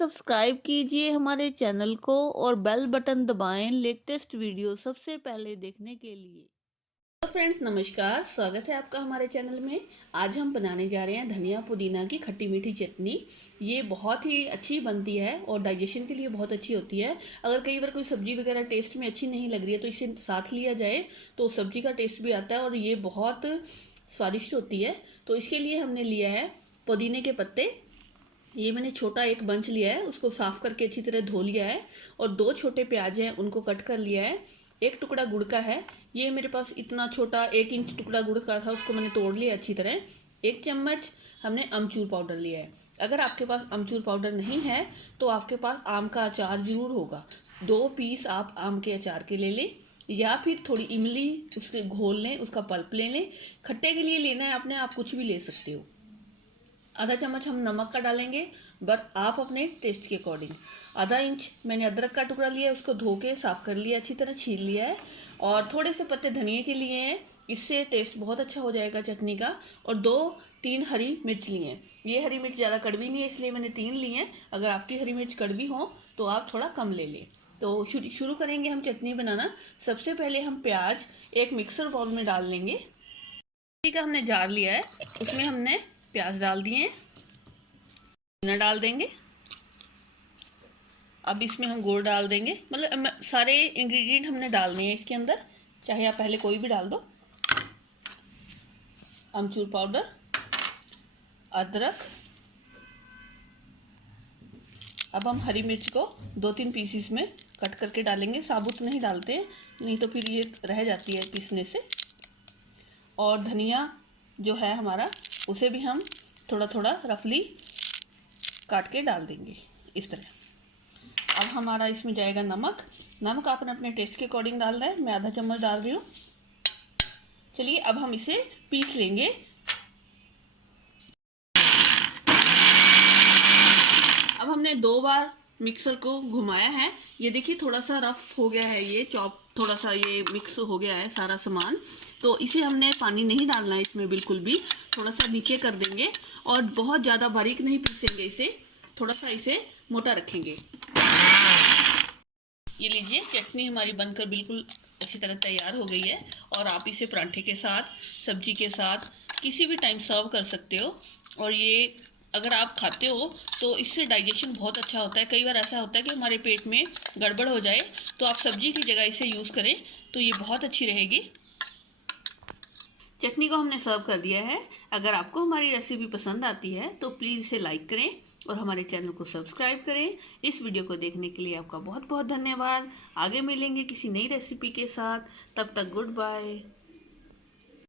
Subscribe कीजिए हमारे channel को और बेल बटन दबाएं लेटेस्ट वीडियो सबसे पहले देखने के लिए। हेलो फ्रेंड्स, नमस्कार। स्वागत है आपका हमारे चैनल में। आज हम बनाने जा रहे हैं धनिया पुदीना की खट्टी मीठी चटनी। ये बहुत ही अच्छी बनती है और डाइजेशन के लिए बहुत अच्छी होती है। अगर कई बार कोई सब्जी वगैरह टेस्ट में अच्छी नहीं लग रही है तो इसे साथ लिया जाए तो सब्जी का टेस्ट भी आता है और ये बहुत स्वादिष्ट होती है। तो इसके लिए हमने लिया है पुदीने के पत्ते। ये मैंने छोटा एक बंच लिया है, उसको साफ करके अच्छी तरह धो लिया है। और 2 छोटे प्याज हैं, उनको कट कर लिया है। एक टुकड़ा गुड़ का है, ये मेरे पास इतना छोटा 1 इंच टुकड़ा गुड़ का था, उसको मैंने तोड़ लिया अच्छी तरह। 1 चम्मच हमने अमचूर पाउडर लिया है। अगर आपके पास अमचूर पाउडर नहीं है तो आपके पास आम का अचार जरूर होगा। 2 पीस आप आम के अचार के ले लें या फिर थोड़ी इमली उसके घोल लें, उसका पल्प ले लें। खट्टे के लिए लेना है आपने, आप कुछ भी ले सकते हो। आधा चम्मच हम नमक का डालेंगे, बट आप अपने टेस्ट के अकॉर्डिंग। आधा इंच मैंने अदरक का टुकड़ा लिया है, उसको धो के साफ कर लिया, अच्छी तरह छील लिया है। और थोड़े से पत्ते धनिए के लिए हैं, इससे टेस्ट बहुत अच्छा हो जाएगा चटनी का। और 2-3 हरी मिर्च लिए हैं। ये हरी मिर्च ज़्यादा कड़वी नहीं है इसलिए मैंने 3 ली हैं। अगर आपकी हरी मिर्च कड़वी हो तो आप थोड़ा कम ले लें। तो शुरू करेंगे हम चटनी बनाना। सबसे पहले हम प्याज एक मिक्सर बाउल में डाल लेंगे। मिक्सी का हमने जार लिया है, उसमें हमने प्याज डाल दिए, पुदीना डाल देंगे। अब इसमें हम गुड़ डाल देंगे, मतलब सारे इंग्रेडिएंट हमने डालने हैं इसके अंदर, चाहे आप पहले कोई भी डाल दो। अमचूर पाउडर, अदरक। अब हम हरी मिर्च को 2-3 पीसीस में कट करके डालेंगे, साबुत नहीं डालते हैं, नहीं तो फिर ये रह जाती है पीसने से। और धनिया जो है हमारा, उसे भी हम थोड़ा थोड़ा रफली काट के डाल देंगे इस तरह। अब हमारा इसमें जाएगा नमक। नमक आपने अपने टेस्ट के अकॉर्डिंग डालना है, मैं आधा चम्मच डाल रही हूँ। चलिए अब हम इसे पीस लेंगे। अब हमने 2 बार मिक्सर को घुमाया है, ये देखिए थोड़ा सा रफ हो गया है, ये चॉप थोड़ा सा ये मिक्स हो गया है सारा सामान। तो इसे हमने पानी नहीं डालना है इसमें बिल्कुल भी, थोड़ा सा नीचे कर देंगे और बहुत ज़्यादा बारीक नहीं पीसेंगे इसे, थोड़ा सा इसे मोटा रखेंगे। ये लीजिए, चटनी हमारी बनकर बिल्कुल अच्छी तरह तैयार हो गई है। और आप इसे पराठे के साथ, सब्जी के साथ किसी भी टाइम सर्व कर सकते हो। और ये अगर आप खाते हो तो इससे डाइजेशन बहुत अच्छा होता है। कई बार ऐसा होता है कि हमारे पेट में गड़बड़ हो जाए, तो आप सब्जी की जगह इसे यूज़ करें तो ये बहुत अच्छी रहेगी। चटनी को हमने सर्व कर दिया है। अगर आपको हमारी रेसिपी पसंद आती है तो प्लीज़ इसे लाइक करें और हमारे चैनल को सब्सक्राइब करें। इस वीडियो को देखने के लिए आपका बहुत बहुत धन्यवाद। आगे मिलेंगे किसी नई रेसिपी के साथ, तब तक गुड बाय।